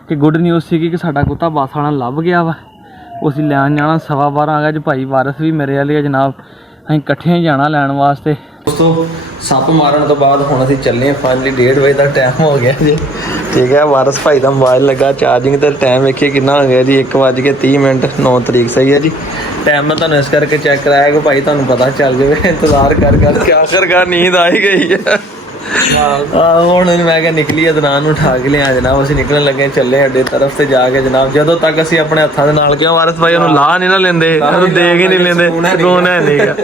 ਕਿ ਗੁੱਡ ਨਿਊਜ਼ ਸੀਗੀ ਕਿ ਸਾਡਾ ਕੁੱਤਾ ਬੱਸ ਵਾਲਾ ਲੱਭ ਗਿਆ ਵਾ ਅਸੀਂ ਲੈਣ ਜਾਣਾ 12:15 ਆ ਗਿਆ ਜੀ ਭਾਈ ਵਾਰਸ ਵੀ ਮੇਰੇ ਵਾਲੀ ਆ ਜਨਾਬ ਅਸੀਂ ਇਕੱਠੇ ਜਾਣਾ ਲੈਣ ਵਾਸਤੇ ਦੋਸਤੋ ਸੱਪ ਮਾਰਨ ਤੋਂ ਬਾਅਦ ਹੁਣ ਅਸੀਂ ਚੱਲੇ ਹਾਂ ਫਾਈਨਲੀ 1:30 ਵਜੇ ਦਾ ਟਾਈਮ ਹੋ ਗਿਆ ਜੀ। ਠੀਕ ਹੈ, ਵਾਰਸ ਭਾਈ ਦਾ ਮੋਬਾਈਲ ਲੱਗਾ ਚਾਰਜਿੰਗ ਤੇ ਟਾਈਮ ਵੇਖੀਏ ਕਿੰਨਾ ਹੋ ਗਿਆ ਜੀ 1:30 9 ਤਰੀਕ ਸਹੀ ਹੈ ਜੀ। ਟਾਈਮ ਮੈਂ ਤੁਹਾਨੂੰ ਇਸ ਕਰਕੇ ਚੈੱਕ ਕਰਾਇਆ ਕਿ ਭਾਈ ਤੁਹਾਨੂੰ ਪਤਾ ਚੱਲ ਜਾਵੇ। ਇੰਤਜ਼ਾਰ ਕਰ ਆਖਰਕਾਰ ਨੀਂਦ ਆ ਹੀ ਗਈ ਹੈ। ਹੁਣ ਮੈਂ ਕਿਹਾ ਨਿਕਲੀ ਅਦਨਾਨ ਨੂੰ ਉਠਾ ਕੇ ਲਿਆ ਜਨਾਬ। ਅਸੀਂ ਨਿਕਲਣ ਲੱਗੇ ਚੱਲੇ ਅੱਡੇ ਤਰਫ ਤੇ ਜਾ ਕੇ ਜਨਾਬ। ਜਦੋਂ ਤੱਕ ਅਸੀਂ ਆਪਣੇ ਹੱਥਾਂ ਦੇ ਨਾਲ ਕਿਉਂ ਵਾਰਸ ਭਾਈ ਉਹਨੂੰ ਲਾਹ ਨਹੀਂ ਨਾ ਲੈਂਦੇ, ਉਹਨੂੰ ਦੇਖ ਹੀ ਨਹੀਂ ਲੈਂਦੇ, ਸਕੂਨ ਹੈ ਨਹੀਂਗਾ।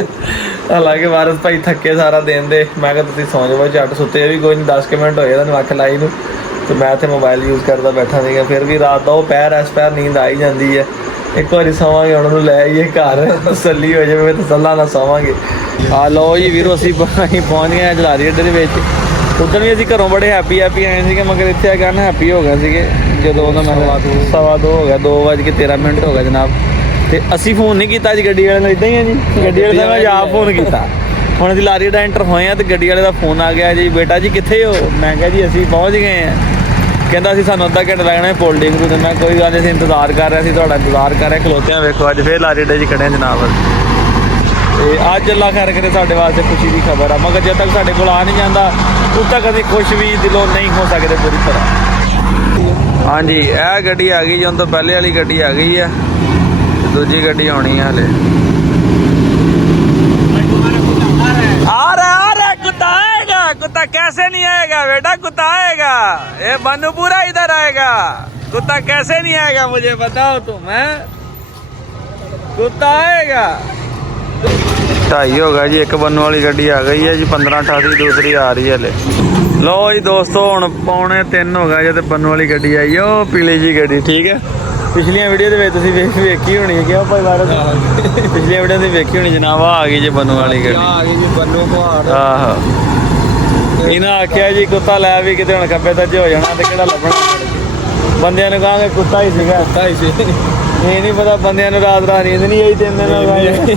ਹਾਲਾਂਕਿ ਵਾਰਸ ਭਾਈ ਥੱਕੇ ਸਾਰਾ ਦਿਨ ਦੇ। ਮੈਂ ਕਿਹਾ ਤੁਸੀਂ ਸੌਂ ਜਾਓ, ਝੱਟ ਸੁੱਤੇ ਵੀ ਕੋਈ ਨਹੀਂ 10 ਮਿੰਟ ਹੋਏ ਤੁਹਾਨੂੰ ਅੱਖ ਲਾਈ ਨੂੰ। ਤੇ ਮੈਂ ਇੱਥੇ ਮੋਬਾਈਲ ਯੂਜ਼ ਕਰਦਾ ਬੈਠਾ ਸੀਗਾ। ਫਿਰ ਵੀ ਰਾਤ ਦਾ ਉਹ ਇਸ ਪੈਰ ਨੀਂਦ ਆ ਹੀ ਜਾਂਦੀ ਹੈ। ਇੱਕ ਵਾਰੀ ਸੌਵਾਂਗੇ ਹੁਣ ਉਹਨੂੰ ਲੈ ਆਈਏ ਘਰ, ਤਸੱਲੀ ਹੋ ਜਾਵੇ, ਤਸੱਲਾ ਨਾਲ ਸੌਵਾਂਗੇ। ਆ ਲਓ ਜੀ ਵੀਰੋ ਅਸੀਂ ਪਹੁੰਚ ਗਏ ਜਲਾਰੀ ਅੱਡੇ ਦੇ ਵਿੱਚ। ਉਦੋਂ ਵੀ ਅਸੀਂ ਘਰੋਂ ਬੜੇ ਹੈਪੀ ਆਏ ਸੀਗੇ, ਮਗਰ ਇੱਥੇ ਆ ਕੇ ਅਨਹੈਪੀ ਹੋ ਗਏ ਸੀਗੇ ਜਦੋਂ ਉਹਨਾਂ ਨਾਲ 2:15 ਹੋ ਗਿਆ, 2:13 ਹੋ ਗਿਆ ਜਨਾਬ। ਤੇ ਅਸੀਂ ਫੋਨ ਨਹੀਂ ਕੀਤਾ ਜੀ ਗੱਡੀ ਵਾਲੇ ਨੂੰ, ਇਦਾਂ ਹੀ ਹੈ ਜੀ। ਗੱਡੀ ਵਾਲੇ ਨੇ ਮੈਂ ਆਪ ਫੋਨ ਕੀਤਾ। ਹੁਣ ਅਸੀਂ ਲਾਰੀ ਅੱਡਾ ਐਂਟਰ ਹੋਏ ਆ ਤੇ ਗੱਡੀ ਵਾਲੇ ਦਾ ਫੋਨ ਆ ਗਿਆ ਜੀ, ਬੇਟਾ ਜੀ ਕਿੱਥੇ ਹੋ? ਮੈਂ ਕਿਹਾ ਜੀ ਅਸੀਂ ਪਹੁੰਚ ਗਏ ਆ। ਕਹਿੰਦਾ ਅਸੀਂ ਸਾਨੂੰ ਅੱਧਾ ਘੰਟਾ ਲੱਗਣਾ ਹੈ ਪੋਲਡਿੰਗ ਨੂੰ। ਤੇ ਮੈਂ ਕੋਈ ਗੱਲ ਨਹੀਂ, ਅਸੀਂ ਇੰਤਜ਼ਾਰ ਕਰ ਰਹੇ ਸੀ, ਤੁਹਾਡਾ ਇੰਤਜ਼ਾਰ ਕਰ ਰਹੇ ਖਲੋਤੇ ਆ। ਵੇਖੋ ਅੱਜ ਫੇਰ ਲਾਰੀ ਅੱਡੇ 'ਚ ਖੜੇ ਆ ਜਨਾਬ। ਤੇ ਅੱਜ ਅੱਲਾ ਖੈਰ ਕਰੇ ਸਾਡੇ ਵਾਸਤੇ ਖੁਸ਼ੀ ਦੀ ਖਬਰ ਆ, ਮਗਰ ਜਦ ਤੱਕ ਸਾਡੇ ਕੋਲ ਆ ਨਹੀਂ ਜਾਂਦਾ ਉਦੋਂ ਤੱਕ ਅਸੀਂ ਖੁਸ਼ ਵੀ ਦਿਲੋਂ ਨਹੀਂ ਹੋ ਸਕਦੇ ਪੂਰੀ ਤਰ੍ਹਾਂ। ਹਾਂਜੀ ਇਹ ਗੱਡੀ ਆ ਗਈ, ਜਦੋਂ ਤੋਂ ਪਹਿਲੇ ਵਾਲੀ ਗੱਡੀ ਆ ਗਈ ਆ, ਦੂਜੀ ਗੱਡੀ ਆਉਣੀ ਆ ਹਲੇ। आ रहा कुत्ता आएगा। कुत्ता कैसे नहीं आएगा बेटा, कुत्ता आएगा। ये बन्नू पूरा इधर आएगा। कुत्ता कैसे नहीं आएगा मुझे बताओ तुम, है कुत्ता आएगा। 2:30 हो गया जी, एक बन्नू वाली गड्डी आ गई है जी 1588, दूसरी आ रही है ले। लो जी दोस्तों ਹੁਣ 2:45 ਹੋ ਗਿਆ ਜੇ ਬन्नू वाली गड्डी आई है, ਉਹ ਪੀਲੀ ਜੀ ਗੱਡੀ। ਠੀਕ ਹੈ, ਪਿਛਲੀਆਂ ਵੀਡੀਓ ਦੇ ਵਿੱਚ ਤੁਸੀਂ ਵੇਖੀ ਹੋਣੀ ਹੈ ਕਿ ਭਾਈ ਵਾਰਸ ਪਿਛਲੀਆਂ ਵੀਡੀਓ ਦੀ ਵੇਖੀ ਹੋਣੀ ਜਨਾਬ। ਆ ਗਈ ਜੀ ਬन्नू ਵਾਲੀ ਗੱਡੀ, ਆ ਗਈ ਜੀ ਬन्नू ਪਹਾੜ। ਆਹੋ ਇਹਨਾਂ ਆਖਿਆ ਜੀ ਕੁੱਤਾ ਲੈ ਵੀ ਕਿਤੇ ਹੁਣ ਖੱਬੇ ਸੱਜੇ ਹੋ ਜਾਣਾ ਤੇ ਕਿਹੜਾ ਲੱਭਣਾ। ਬੰਦਿਆਂ ਨੂੰ ਕਹਾਂਗੇ ਕੁੱਤਾ ਹੀ ਸੀਗਾ, ਕੁੱਤਾ ਹੀ ਸੀ। ਇਹ ਨਹੀਂ ਪਤਾ ਬੰਦਿਆਂ ਨੂੰ ਰਾਤ ਨੀਂਦ ਨਹੀਂ ਆਈ 3 ਦਿਨ ਹੋ ਗਏ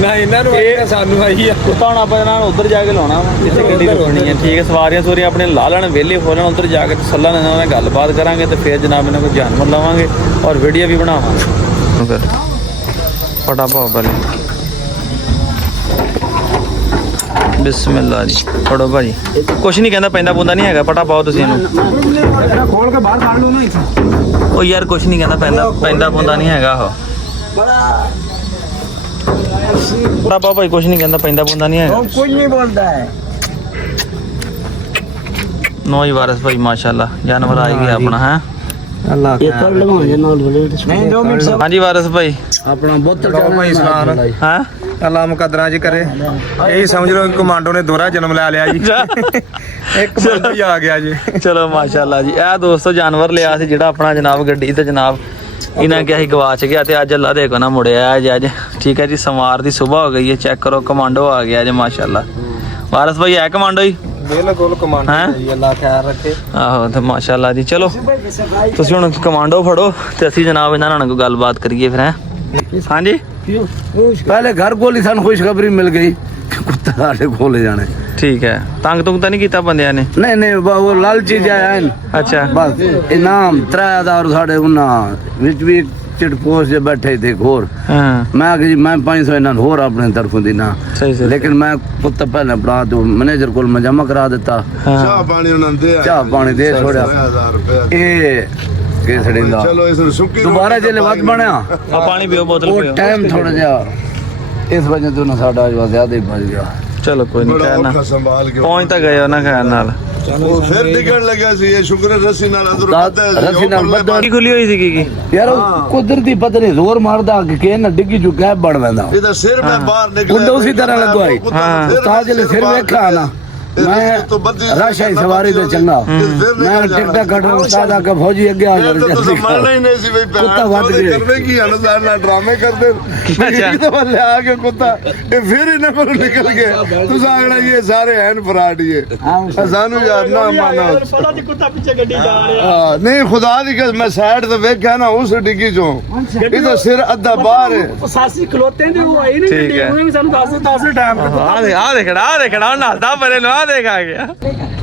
ਨਾ ਇਹਨਾਂ ਨੂੰ, ਇਹ ਸਾਨੂੰ ਆਈ ਆ। ਕੁੱਤਾ ਹੁਣ ਆਪਾਂ ਨਾਲ ਉੱਧਰ ਜਾ ਕੇ ਲਾਉਣਾ ਵਾ ਜਿੱਥੇ ਗੱਡੀ ਰੁਕਣੀ ਹੈ। ਠੀਕ ਹੈ, ਸਵਾਰੀਆਂ ਆਪਣੇ ਲਾ ਲੈਣ, ਵਿਹਲੇ ਹੋ ਲੈਣ, ਉੱਧਰ ਜਾ ਕੇ ਤਸੱਲਾ ਨਾਲ ਗੱਲਬਾਤ ਕਰਾਂਗੇ ਤੇ ਫਿਰ ਜਨਾਬ ਇਹਨਾਂ ਕੋਈ ਜਾਨਵਰ ਲਵਾਂਗੇ ਔਰ ਵੀਡੀਓ ਵੀ ਬਣਾਵਾਂਗੇ। ਫਟਾ ਪਾਓ ਪਹਿਲੇ, ਬਿਸਮਿਲ੍ਲਾ ਜੀ। ਫੜੋ ਭਾਜੀ, ਕੁਛ ਨਹੀਂ ਕਹਿੰਦਾ, ਪੈਂਦਾ ਪੁੰਦਾ ਨਹੀਂ ਹੈਗਾ। ਫਟਾ ਪਾਓ ਤੁਸੀਂ ਇਹਨੂੰ, ਖੋਲ ਕੇ ਬਾਹਰ ਕੱਢ ਲਓ ਨਾ। ਉਹ ਯਾਰ ਕੁਛ ਨਹੀਂ ਕਹਿੰਦਾ, ਪੈਂਦਾ ਪੁੰਦਾ ਨਹੀਂ ਹੈਗਾ ਉਹ। ਫਟਾ ਪਾਓ ਭਾਈ, ਕੁਛ ਨਹੀਂ ਕਹਿੰਦਾ, ਪੈਂਦਾ ਪੁੰਦਾ ਨਹੀਂ ਹੈਗਾ। ਕੁਝ ਨਹੀਂ ਬੋਲਦਾ ਹੈ। ਨੋ ਹੀ ਵਾਰਸ ਭਾਈ ਮਾਸ਼ਾਅੱਲਾ ਜਾਨਵਰ ਆ ਹੀ ਗਿਆ ਆਪਣਾ। ਹੈ ਅੱਲਾਹ ਨਹੀਂ 2 ਮਿੰਟ ਹਾਂਜੀ ਵਾਰਸ ਭਾਈ ਆਪਣਾ ਬੋਤਲ ਚਾਹ ਭਾਈ ਇਸਲਾਮ ਹੈ ਅੱਲਾਹ ਮੁਕੱਦਰਾਂ ਜੀ ਕਰੇ। ਇਹੀ ਸਮਝ ਲਓ ਕਮਾਂਡੋ ਨੇ ਦੋਹਰਾ ਜਨਮ ਲੈ ਲਿਆ ਜੀ। ਇੱਕ ਬੰਦਾ ਹੀ ਆ ਗਿਆ ਜੀ। ਚਲੋ ਮਾਸ਼ਾਅੱਲਾ ਜੀ। ਇਹ ਦੋਸਤੋ ਜਾਨਵਰ ਲਿਆ ਸੀ ਜਿਹੜਾ ਆਪਣਾ ਜਨਾਬ ਗੱਡੀ ਤੇ ਜਨਾਬ ਇਹਨਾਂ ਕਿਹਾ ਸੀ ਗਵਾਚ ਗਿਆ ਤੇ ਅੱਜ ਅੱਲਾ ਦੇ ਕੋ ਨਾ ਮੁੜਿਆ ਅੱਜ। ਠੀਕ ਹੈ ਜੀ, ਸਮਾਰ ਦੀ ਸਵੇਰ ਹੋ ਗਈ ਹੈ। ਚੈੱਕ ਕਰੋ ਕਮਾਂਡੋ ਆ ਗਿਆ ਜੀ ਮਾਸ਼ਾਅੱਲਾ। ਵਾਰਸ ਭਾਈ ਹੈ ਕਮਾਂਡੋ ਹੀ ਬਿਲਕੁਲ ਕਮਾਂਡੋ ਜੀ, ਅੱਲਾਹ ਖੈਰ ਰੱਖੇ। ਆਹੋ ਤੇ ਮਾਸ਼ਾਅੱਲਾ ਜੀ। ਚਲੋ ਤੁਸੀਂ ਹੁਣ ਕਮਾਂਡੋ ਫੜੋ ਤੇ ਅਸੀਂ ਜਨਾਬ ਇਹਨਾਂ ਨਾਲ ਕੋਈ ਗੱਲਬਾਤ ਕਰੀਏ ਫਿਰ। ਹੈ ਹਾਂਜੀ पहले घर कोल ही सन खुशखबरी मिल गई कि कुत्ता साढ़े कोल जाने। ठीक है, तंग तुंग तो नहीं किया बंदिया ने? नहीं नहीं वो लालची जाए। अच्छा बस इनाम 3000 साढ़े उन्ना विच भी चिटपोस जे बैठे थे घोर। हाँ मैं जी मैं 500 इन्ना होर अपने तरफों देना। सही सही। लेकिन मैं कुत्ता पहले बड़ा तो मैनेजर कोल मैं जमा करा देता। हाँ चाह पानी दे छोड़ा ए चलो इस सुक्की दोबारा जेले बात बनया पानी पियो, बोतल वो पियो। टाइम थोड़ा जा इस वजह तो ना साडा ज्यादा ही बच गया। चलो कोई नहीं, कहना संभाल के पहुंच तक गए ना खैर नाल। वो फिर निकल लगा सी ये शुक्र है रस्सी नाल अंदर रस्सी नाल बद्दा की खुली हुई थी की यार कुदरती पता नहीं जोर मारदा कि ना डिग्गी चुका है बढ़ वेंदा इधर सिर में बाहर निकला कुंडा उसी तरह लगवा है। उस्ताद जले सिर वेखा ना मैं राशा ही सवारी तो चंगा मैं टिकट कट उस्ताद का फौजी अगे आ जा तो मरना ही नहीं सी भाई कुत्ता वाद गए करने की अनुसार ना ड्रामे करते तो ले आके कुत्ता ये फिर इन्हें पर निकल गए तू सागड़ा ये सारे हैं फराड ये सानू यार ना मानो नहीं खुदा दी कसम मैं साइड तो वेख्या ना उस डिग्गी चो इधर सिर अद्धा बाहर है ਸਾਸੀ ਖਲੋਤੇ ਨੇ ਉਹ ਆਈ ਨਹੀਂ ठीक है। ਉਹਨੇ ਵੀ ਸਾਨੂੰ ਦੱਸ ਟਾਈਮ ਆ ਦੇਖੜਾ ਨੱਸਦਾ ਪਰੇ ਨੂੰ ਆ ਦੇਖ ਆ ਗਿਆ।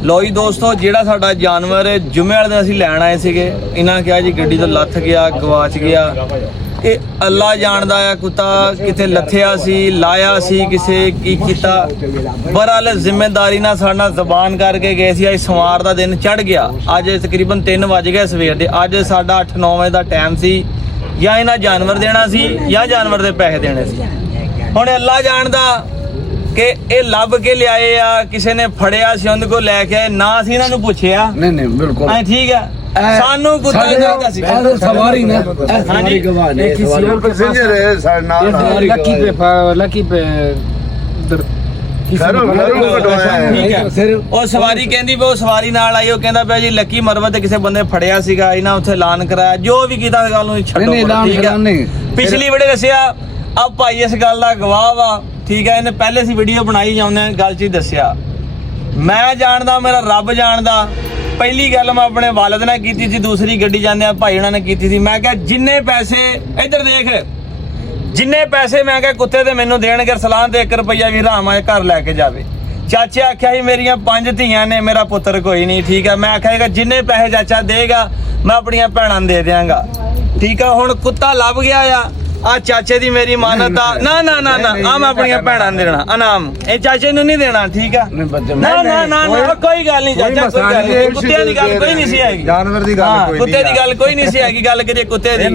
ਲੋ ਜੀ ਦੋਸਤੋ, ਜਿਹੜਾ ਸਾਡਾ ਜਾਨਵਰ ਜੁਮੇ ਵਾਲੇ ਦਿਨ ਅਸੀਂ ਲੈਣ ਆਏ ਸੀਗੇ, ਇਹਨਾਂ ਕਿਹਾ ਜੀ ਗੱਡੀ ਤੋਂ ਲੱਥ ਗਿਆ, ਗਵਾਚ ਗਿਆ। ਇਹ ਅੱਲਾ ਜਾਣਦਾ ਆ ਕੁੱਤਾ ਕਿਤੇ ਲੱਥਿਆ ਸੀ, ਲਾਇਆ ਸੀ ਕਿਸੇ, ਕੀ ਕੀਤਾ। ਬਹਰਾਲ ਜ਼ਿੰਮੇਦਾਰੀ ਨਾਲ ਸਾਡਾ ਜ਼ਬਾਨ ਕਰਕੇ ਗਏ ਸੀ। ਅੱਜ ਸਵਾਰ ਦਾ ਦਿਨ ਚੜ ਗਿਆ, ਅੱਜ ਤਕਰੀਬਨ 3 ਵਜ ਗਏ ਸਵੇਰ ਦੇ। ਅੱਜ ਸਾਡਾ 8-9 ਵਜੇ ਦਾ ਟਾਈਮ ਸੀ, ਜਾਂ ਇਹਨਾਂ ਜਾਨਵਰ ਦੇਣਾ ਸੀ ਜਾਂ ਜਾਨਵਰ ਦੇ ਪੈਸੇ ਦੇਣੇ ਸੀ। ਹੁਣ ਅੱਲਾ ਜਾਣਦਾ ਕਿ ਇਹ ਲੱਭ ਕੇ ਲਿਆਏ ਆ, ਕਿਸੇ ਨੇ ਫੜਿਆ ਸੀ ਉਹਦੇ ਕੋਲ ਲੈ ਕੇ ਆਏ ਨਾ, ਅਸੀਂ ਇਹਨਾਂ ਨੂੰ ਪੁੱਛਿਆ। नहीं बिल्कुल ਹਾਂ ਠੀਕ ਹੈ, ਸਾਨੂੰ ਕੁੱਤਾ ਚਾਹੀਦਾ ਸੀ। सवारी ने सवारी गवाह ने सवारी पैसेंजर है साढ़े नाल लकी पे घरों कटवाया है। ਠੀਕ ਹੈ, ਉਹ ਸਵਾਰੀ ਕਹਿੰਦੀ ਵੀ ਉਹ ਸਵਾਰੀ ਨਾਲ ਆਈ, ਉਹ ਕਹਿੰਦਾ ਪਿਆ ਜੀ ਲੱਕੀ ਮਰਵਤ ਤੇ ਕਿਸੇ ਬੰਦੇ ਫੜਿਆ ਸੀਗਾ, ਇਹਨਾਂ ਉੱਥੇ ਐਲਾਨ ਕਰਾਇਆ। ਜੋ ਵੀ ਕੀਤਾ ਗੱਲ ਨੂੰ ਛੱਡੋ, ਠੀਕ ਹੈ। ਪਿਛਲੀ ਵੀਡੀਓ ਦੱਸਿਆ, ਆ ਭਾਈ ਇਸ ਗੱਲ ਦਾ ਗਵਾਹ ਵਾ, ਠੀਕ ਹੈ। ਇਹਨੇ ਪਹਿਲੇ ਸੀ ਵੀਡੀਓ ਬਣਾਈ ਜਾਂਦੇ ਗੱਲ 'ਚ ਹੀ ਦੱਸਿਆ। ਮੈਂ ਜਾਣਦਾ, ਮੇਰਾ ਰੱਬ ਜਾਣਦਾ। ਪਹਿਲੀ ਗੱਲ ਮੈਂ ਆਪਣੇ ਵਾਲਿਦ ਨਾਲ ਕੀਤੀ ਸੀ, ਦੂਸਰੀ ਗੱਡੀ ਜਾਂਦੇ ਆ ਭਾਈ ਉਹਨਾਂ ਨੇ ਕੀਤੀ ਸੀ। ਮੈਂ ਕਿਹਾ ਜਿੰਨੇ ਪੈਸੇ, ਇੱਧਰ ਦੇਖ, ਜਿੰਨੇ ਪੈਸੇ ਮੈਂ ਕਿਹਾ ਕੁੱਤੇ ਤੇ ਮੈਨੂੰ ਦੇਣਗੇ ਸਲਾਨ ਤੇ 1 ਰੁਪਈਆ ਵੀ ਹਰਾਮ ਆ ਘਰ ਲੈ ਕੇ ਜਾਵੇ। ਚਾਚੇ ਆਖਿਆ ਸੀ ਮੇਰੀਆਂ 5 ਧੀਆਂ ਨੇ, ਮੇਰਾ ਪੁੱਤਰ ਕੋਈ ਨਹੀਂ, ਠੀਕ ਹੈ। ਮੈਂ ਆਖਿਆ ਜਿੰਨੇ ਪੈਸੇ ਚਾਚਾ ਦੇਗਾ ਮੈਂ ਆਪਣੀਆਂ ਭੈਣਾਂ ਨੂੰ ਦੇ ਦਿਆਂਗਾ, ਠੀਕ ਆ। ਹੁਣ ਕੁੱਤਾ ਲੱਭ ਗਿਆ ਆ ਚਾਚੇ ਦੀ ਮੇਰੀ ਮਾਨਤ ਆ। ਨਾ ਨਾ ਨਾ ਨਾ, ਆ ਮੈਂ ਆਪਣੀਆਂ ਭੈਣਾਂ ਨੂੰ ਦੇਣਾ ਇਨਾਮ, ਇਹ ਚਾਚੇ ਨੂੰ ਨਹੀਂ ਦੇਣਾ, ਠੀਕ ਆ। ਨਾ ਨਾ ਨਾ ਨਾ, ਕੋਈ ਗੱਲ ਨਹੀਂ ਚਾਚਾ, ਕੋਈ ਗੱਲ ਨਹੀਂ। ਕੁੱਤਿਆਂ ਦੀ ਗੱਲ ਕੋਈ ਨਹੀਂ ਸੀ ਹੈਗੀ, ਜਾਨਵਰ ਦੀ ਗੱਲ ਕੋਈ ਕੁੱਤੇ ਦੀ ਗੱਲ ਕੋਈ ਨਹੀਂ ਸੀ ਹੈਗੀ। ਗੱਲ ਕਰੀਏ ਕੁੱਤੇ ਦੀ,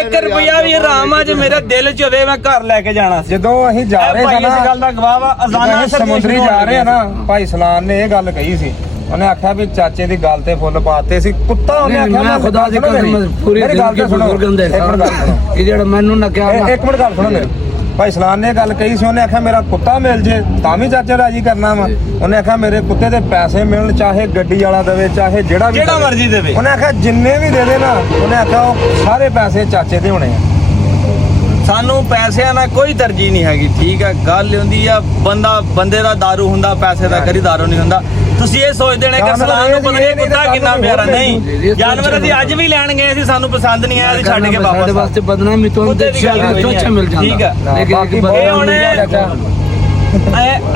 1 ਰੁਪਿਆ ਵੀ ਹਰਾਮ ਆ। ਜੇ ਮੇਰੇ ਦਿਲ 'ਚ ਹੋਵੇ ਮੈਂ ਘਰ ਲੈ ਕੇ ਜਾਣਾ ਸੀ। ਜਦੋਂ ਅਸੀਂ ਜਾ ਰਹੇ ਭਾਈ ਸੀ ਨਾ, ਇਸ ਗੱਲ ਦਾ ਗਵਾਹ ਵਾ, ਅਜ਼ਾਨਾ ਸਮੁੰਦਰੀ ਜਾ ਰਹੇ ਆ ਨਾ, ਭਾਈ ਸਲਾਨ ਨੇ ਇਹ ਗੱਲ ਕਹੀ ਸੀ। ਉਹਨੇ ਆਖਿਆ ਵੀ ਚਾਚੇ ਦੀ ਗੱਲ ਤੇ ਫੁੱਲ ਪਾਤੇ ਸੀ। ਕੁੱਤਾ ਉਹਨੇ ਆਖਿਆ मैं खुदा दी कसम पूरी ਮੇਰੀ ਗੱਲ ਤੇ ਸੁਣੋ, बुजुर्गों दे ये जेड़ा मैनू ना क्या ਇੱਕ ਮਿੰਟ ਗੱਲ ਸੁਣੋ ਮੇਰੀ। ਭਾਈ ਸਲਾਨ ਨੇ ਗੱਲ ਕਹੀ ਸੀ, ਉਹਨੇ ਆਖਿਆ ਮੇਰਾ ਕੁੱਤਾ ਮਿਲ ਜੇ ਤਾਂ ਵੀ ਚਾਚਾ ਰਾਜੀ ਕਰਨਾ ਵਾ। ਉਹਨੇ ਆਖਿਆ ਮੇਰੇ ਕੁੱਤੇ ਦੇ ਪੈਸੇ ਮਿਲਣ, ਚਾਹੇ ਗੱਡੀ ਵਾਲਾ ਦੇਵੇ ਚਾਹੇ ਜਿਹੜਾ ਜਿਹੜਾ ਮਰਜ਼ੀ ਦੇਵੇ। ਉਹਨੇ ਆਖਿਆ ਜਿੰਨੇ ਵੀ ਦੇ ਦੇ ਨਾ, ਉਹਨੇ ਆਖਿਆ ਉਹ ਸਾਰੇ ਪੈਸੇ ਚਾਚੇ ਦੇ ਹੋਣੇ ਆ। ਸਾਨੂੰ ਪੈਸਿਆਂ ਨਾਲ ਕੋਈ ਤਰਜੀਹ ਨਹੀਂ ਹੈਗੀ, ਠੀਕ ਹੈ। ਗੱਲ ਹੁੰਦੀ ਆ ਬੰਦੇ ਦਾ ਦਾਰੂ ਹੁੰਦਾ, ਪੈਸੇ ਦਾ ਕਦੀ ਦਾਰੂ ਨਹੀਂ ਹੁੰਦਾ। ਤੁਸੀਂ ਇਹ ਸੋਚਦੇ ਨੇ ਕਿ ਸਲਾਮ ਨੂੰ ਪਤਾ ਨਹੀਂ ਕੁੱਤਾ ਕਿੰਨਾ ਪਿਆਰਾ, ਨਹੀਂ। ਜਾਨਵਰ ਅਸੀਂ ਅੱਜ ਵੀ ਲੈਣ ਗਏ ਸੀ, ਸਾਨੂੰ ਪਸੰਦ ਨਹੀਂ ਆਇਆ, ਅਸੀਂ ਛੱਡ ਕੇ ਵਾਪਸ वास्ते बदनामी तो कुत्ते दी गल कोई नहीं है। मिल जाता ठीक है। लेकिन ये होने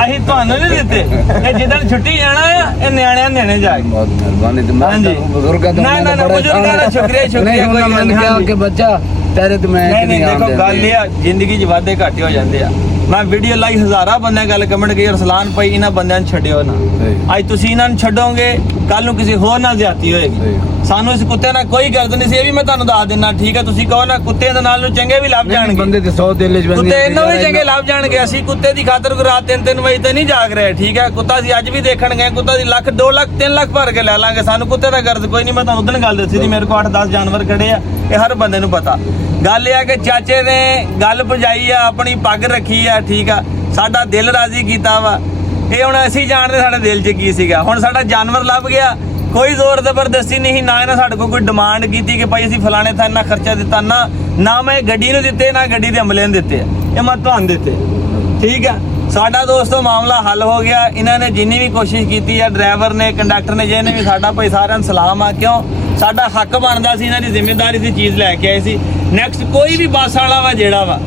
ਅਸੀਂ ਤੁਹਾਨੂੰ ਨਹੀਂ ਦਿੱਤੇ, ਇਹ ਜਿੱਦਣ ਛੁੱਟੀ ਜਾਣਾ ਆ ਇਹ ਨਿਆਣਿਆਂ ਨੂੰ ਦੇਣੇ ਜਾ ਕੇ। बहुत मेहरबानी तो हाँ जी। बुजुर्ग ना, ना, ना, बुजुर्गां दा शुक्रिया, नहीं कोई गल मैंने नहीं। कहा कि बच्चा तेरे तो मैं ਨਹੀਂ ਨਹੀਂ, ਦੇਖੋ ਗੱਲ ਇਹ ਆ, ਜ਼ਿੰਦਗੀ 'ਚ ਵਾਧੇ ਘਾਟੇ ਹੋ ਜਾਂਦੇ ਆ। ਮੈਂ ਵੀਡੀਓ ਲਾਈ, ਹਜ਼ਾਰਾਂ ਬੰਦਿਆਂ ਗੱਲ ਕਮੈਂਟ ਕਰੀ, ਰਸਲਾਨ ਪਈ ਇਹਨਾਂ ਬੰਦਿਆਂ ਨੂੰ ਛੱਡਿਓ ਨਾ। ਅੱਜ ਤੁਸੀਂ ਇਹਨਾਂ ਨੂੰ ਛੱਡੋਗੇ, ਕੱਲ ਨੂੰ ਕਿਸੇ ਹੋਰ ਨਾਲ ਜ਼ਿਆਦਤੀ ਹੋਏਗੀ। ਸਾਨੂੰ ਇਸ ਕੁੱਤੇ ਨਾਲ ਕੋਈ ਗਰਦ ਨਹੀਂ ਸੀ, ਇਹ ਵੀ ਮੈਂ ਤੁਹਾਨੂੰ ਦੱਸ ਦਿੰਦਾ, ਠੀਕ ਹੈ। ਤੁਸੀਂ ਕਹੋ ਨਾ ਕੁੱਤੇ ਦੇ ਨਾਲ ਨੂੰ ਚੰਗੇ ਵੀ ਲੱਭ ਜਾਣਗੇ, बंदे ते 100 दिल च ਕੁੱਤੇ ਇਹਨਾਂ ਵੀ ਚੰਗੇ ਲੱਭ ਜਾਣਗੇ। ਅਸੀਂ ਕੁੱਤੇ ਦੀ ਖਾਤਰ ਕੋਈ ਰਾਤ 3-3 ਵਜੇ ਤੇ ਨਹੀਂ ਜਾਗ ਰਹੇ, ਠੀਕ ਹੈ। ਕੁੱਤਾ ਅਸੀਂ ਅੱਜ ਵੀ ਦੇਖਣ ਗਏ, ਕੁੱਤਾ ਦੀ ਲੱਖ 2 ਲੱਖ 3 ਲੱਖ ਭਰ ਕੇ ਲੈ ਲਾਂਗੇ, ਸਾਨੂੰ ਕੁੱਤੇ ਦਾ ਗਰਦ ਕੋਈ ਨਹੀਂ। ਮੈਂ ਤੁਹਾਨੂੰ ਉਦੋਂ ਗੱਲ ਦੱਸੀ ਸੀ, ਮੇਰੇ ਕੋਲ 8-10 ਜਾਨਵਰ ਖੜੇ ਆ, ਇਹ ਹਰ ਬੰਦੇ ਨੂੰ ਪਤਾ। ਗੱਲ ਇਹ ਆ ਕਿ ਚਾਚੇ ਨੇ ਗੱਲ ਭਜਾਈ ਆ, ਆਪਣੀ ਪੱਗ ਰੱਖੀ ਆ, ਠੀਕ ਆ। ਸਾਡਾ ਦਿਲ ਰਾਜ਼ੀ ਕੀਤਾ ਵਾ। ਇਹ ਹੁਣ ਅਸੀਂ ਜਾਣਦੇ ਸਾਡੇ ਦਿਲ 'ਚ ਕੀ ਸੀਗਾ। ਹੁਣ ਸਾਡਾ ਜਾਨਵਰ ਲੱਭ ਗਿਆ, ਕੋਈ ਜ਼ੋਰ ਜ਼ਬਰਦਸਤੀ ਨਹੀਂ, ਨਾ ਇਹਨਾਂ ਸਾਡੇ ਕੋਲ ਕੋਈ ਡਿਮਾਂਡ ਕੀਤੀ ਕਿ ਭਾਈ ਅਸੀਂ ਫਲਾਣੇ ਥਾਂ ਇੰਨਾ ਖਰਚਾ ਦਿੱਤਾ, ਨਾ ਮੈਂ ਗੱਡੀ ਨੂੰ ਦਿੱਤੇ, ਨਾ ਗੱਡੀ ਦੇ ਅਮਲੇ ਨੂੰ ਦਿੱਤੇ, ਇਹ ਮੈਂ ਤੁਹਾਨੂੰ ਦਿੱਤੇ, ਠੀਕ ਆ। ਸਾਡਾ ਦੋਸਤੋ ਮਾਮਲਾ ਹੱਲ ਹੋ ਗਿਆ। ਇਹਨਾਂ ਨੇ ਜਿੰਨੀ ਵੀ ਕੋਸ਼ਿਸ਼ ਕੀਤੀ ਆ, ਡਰਾਈਵਰ ਨੇ, ਕੰਡਕਟਰ ਨੇ, ਜਿਹਨੇ ਵੀ, ਸਾਡਾ ਭਾਈ ਸਾਰਿਆਂ ਨੂੰ ਸਲਾਮ ਆ। ਕਿਉਂ ਸਾਡਾ ਹੱਕ ਬਣਦਾ ਸੀ, ਇਹਨਾਂ ਦੀ ਜ਼ਿੰਮੇਵਾਰੀ ਸੀ, ਚੀਜ਼ ਲੈ ਕੇ ਆਏ ਸੀ। ਨੈਕਸਟ ਕੋਈ ਵੀ ਬੱਸ ਵਾਲਾ ਵਾ ਜਿਹੜਾ ਵਾ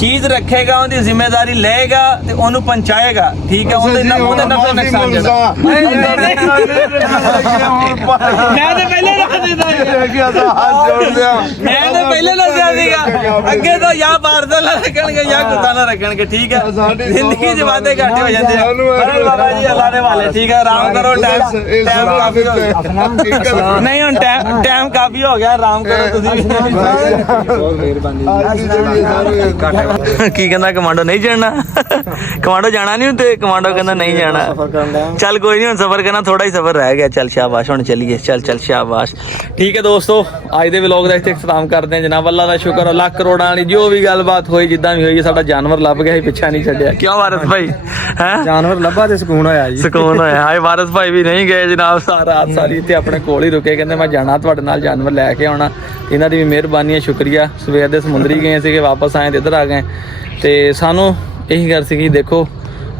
ਚੀਜ਼ ਰੱਖੇਗਾ, ਉਹਦੀ ਜ਼ਿੰਮੇਵਾਰੀ ਲਏਗਾ ਤੇ ਉਹਨੂੰ ਪਹੁੰਚਾਏਗਾ, ਠੀਕ ਹੈ। ਉਹਦੇ ਨਫੇ ਨੁਕਸਾਨ ਜਿਹੜਾ ਮੈਂ ਤਾਂ ਪਹਿਲੇ ਰੱਖ ਦਿੱਤਾ, ਮੈਂ ਤਾਂ ਪਹਿਲੇ ਦੱਸਿਆ ਸੀਗਾ। ਅੱਗੇ ਤੋਂ ਜਾਂ ਬਾਰਦਲ ਨਾ ਰੱਖਣਗੇ ਜਾਂ ਕੁੱਤਾ ਨਾ ਰੱਖਣਗੇ, ਠੀਕ ਹੈ। ਜ਼ਿੰਦਗੀ 'ਚ ਵਾਧੇ ਘਾਟੇ ਹੋ ਜਾਂਦੇ ਆ। ਪਰ ਬਾਬਾ ਜੀ ਅੱਲਾ ਦੇ ਵਾਲੇ, ਠੀਕ ਹੈ। ਆਰਾਮ ਕਰੋ, ਟਾਈਮ ਕਾਫੀ ਹੋ ਗਿਆ। ਨਹੀਂ ਹੁਣ ਟਾਈਮ ਕਾਫੀ ਹੋ ਗਿਆ, ਆਰਾਮ ਕਰੋ ਤੁਸੀਂ। ਕੀ ਕਹਿੰਦਾ ਕਮਾਂਡੋ ਨਹੀਂ ਜਾਣਾ? ਕਮਾਂਡੋ ਜਾਣਾ ਨਹੀਂ ਤੇ ਕਮਾਂਡੋ ਕਹਿੰਦਾ ਨਹੀਂ ਜਾਣਾ। ਚੱਲ ਕੋਈ ਨਹੀਂ, ਹੁਣ ਸਫ਼ਰ ਕਰਨਾ, ਥੋੜਾ ਹੀ ਸਫ਼ਰ ਰਹਿ ਗਿਆ। ਚੱਲ ਸ਼ਾਬਾਸ਼, ਹੁਣ ਚੱਲੀਏ। ਚੱਲ ਸ਼ਾਬਾਸ਼। ਠੀਕ ਹੈ ਦੋਸਤੋ, ਅੱਜ ਦੇ ਵਲੌਗ ਦਾ ਇੱਥੇ ਇਖਤਤਾਮ ਕਰਦੇ ਹਾਂ ਜਨਾਬ। ਅੱਲਾ ਦਾ ਸ਼ੁਕਰ ਹੈ, ਲੱਖ ਕਰੋੜਾਂ ਵਾਲੀ ਜੋ ਵੀ ਗੱਲਬਾਤ ਹੋਈ, ਜਿੱਦਾਂ ਵੀ ਹੋਈ, ਸਾਡਾ ਜਾਨਵਰ ਲੱਭ ਗਿਆ ਸੀ, ਪਿੱਛਾ ਨਹੀਂ ਛੱਡਿਆ। ਕਿਉਂ ਵਾਰਸ ਭਾਈ? ਹੈ ਜਾਨਵਰ ਲੱਭਾ ਤੇ ਸਕੂਨ ਹੋਇਆ ਜੀ, ਸਕੂਨ ਹੋਇਆ। ਹਾਏ ਵਾਰਸ ਭਾਈ ਵੀ ਨਹੀਂ ਗਏ ਜਨਾਬ, ਰਾਤ ਸਾਰੀ ਇੱਥੇ ਆਪਣੇ ਕੋਲ ਹੀ ਰੁਕੇ, ਕਹਿੰਦੇ ਮੈਂ ਜਾਣਾ ਤੁਹਾਡੇ ਨਾਲ, ਜਾਨਵਰ ਲੈ ਕੇ ਆਉਣਾ। ਇਹਨਾਂ ਦੀ ਵੀ ਮਿਹਰਬਾਨੀ ਹੈ, ਸ਼ੁਕਰੀਆ। ਸਵੇਰ ਦੇ ਸਮੁੰਦਰੀ ਗਏ ਸੀਗੇ, ਵਾਪਸ ਆਏ ਤੇ ਇੱਧਰ ਆ ਗਏ। ਤੇ ਸਾਨੂੰ ਇਹੀ ਗੱਲ ਸੀਗੀ, ਦੇਖੋ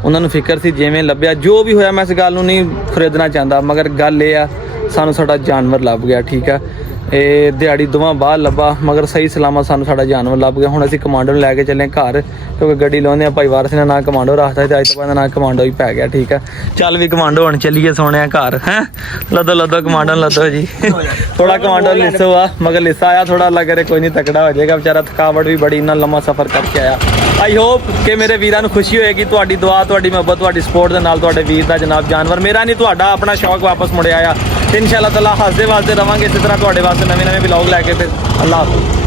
ਉਹਨਾਂ ਨੂੰ ਫਿਕਰ ਸੀ, ਜਿਵੇਂ ਲੱਭਿਆ ਜੋ ਵੀ ਹੋਇਆ। ਮੈਂ ਇਸ ਗੱਲ ਨੂੰ ਨਹੀਂ ਖਰੀਦਣਾ ਚਾਹੁੰਦਾ, ਮਗਰ ਗੱਲ ਇਹ ਆ ਸਾਨੂੰ ਸਾਡਾ ਜਾਨਵਰ ਲੱਭ ਗਿਆ, ਠੀਕ ਆ। ਇਹ ਦਿਹਾੜੀ ਦੋਵਾਂ ਬਾਅਦ ਲੱਭਾ, ਮਗਰ ਸਹੀ ਸਲਾਮਤ ਸਾਨੂੰ ਸਾਡਾ ਜਾਨਵਰ ਲੱਭ ਗਿਆ। ਹੁਣ ਅਸੀਂ ਕਮਾਂਡੋ ਨੂੰ ਲੈ ਕੇ ਚੱਲੇ ਘਰ, ਕਿਉਂਕਿ ਗੱਡੀ ਲਾਉਂਦੇ ਆ ਭਾਈ ਵਾਰਸ ਨੇ ਨਾ ਕਮਾਂਡੋ ਰੱਖਦਾ ਤੇ ਅੱਜ ਤੋਂ ਬਾਅਦ ਨਾ ਕਮਾਂਡੋ ਹੀ ਪੈ ਗਿਆ। ਠੀਕ ਹੈ, ਚੱਲ ਵੀ ਕਮਾਂਡੋ ਹੁਣ ਚੱਲੀਏ ਸੋਹਣਿਆ ਘਰ ਹੈ। ਲੱਦੋ ਕਮਾਂਡੋ ਲੱਦੋ ਜੀ। ਥੋੜਾ ਕਮਾਂਡੋ ਲਿਸੋ ਆ, ਮਗਰ ਲਿਸਾ ਆਇਆ ਥੋੜਾ, ਅੱਲਾ ਕਰੇ ਕੋਈ ਨਹੀਂ ਤਕੜਾ ਹੋ ਜਾਏਗਾ ਵਿਚਾਰਾ, ਥਕਾਵਟ ਵੀ ਬੜੀ, ਇੰਨਾ ਲੰਮਾ ਸਫ਼ਰ ਕਰਕੇ ਆਇਆ। ਆਈ ਹੋਪ ਕਿ ਮੇਰੇ ਵੀਰਾਂ ਨੂੰ ਖੁਸ਼ੀ ਹੋਏਗੀ, ਤੁਹਾਡੀ ਦੁਆ, ਤੁਹਾਡੀ ਮੁਹੱਬਤ, ਤੁਹਾਡੀ ਸਪੋਰਟ ਦੇ ਨਾਲ ਤੁਹਾਡੇ ਵੀਰ ਦਾ ਜਨਾਬ ਜਾਨਵਰ, ਮੇਰਾ ਨਹੀਂ ਤੁਹਾਡਾ ਆਪਣਾ ਸ਼ੌਕ ਵਾਪਸ ਮੁੜਿਆ ਆ। ਤੇ ਇਨਸ਼ਾਅੱਲਾ ਤਾਲਾ ਹੱਸਦੇ ਵਾਸਤੇ ਰਵਾਂਗੇ ਇਸੇ ਤਰ੍ਹਾਂ ਤੁਹਾਡੇ ਵਾਸਤੇ ਨਵੇਂ ਵਲੌਗ ਲੈ ਕੇ। ਫਿਰ ਅੱਲਾਹ ਹਾਫਿਜ਼।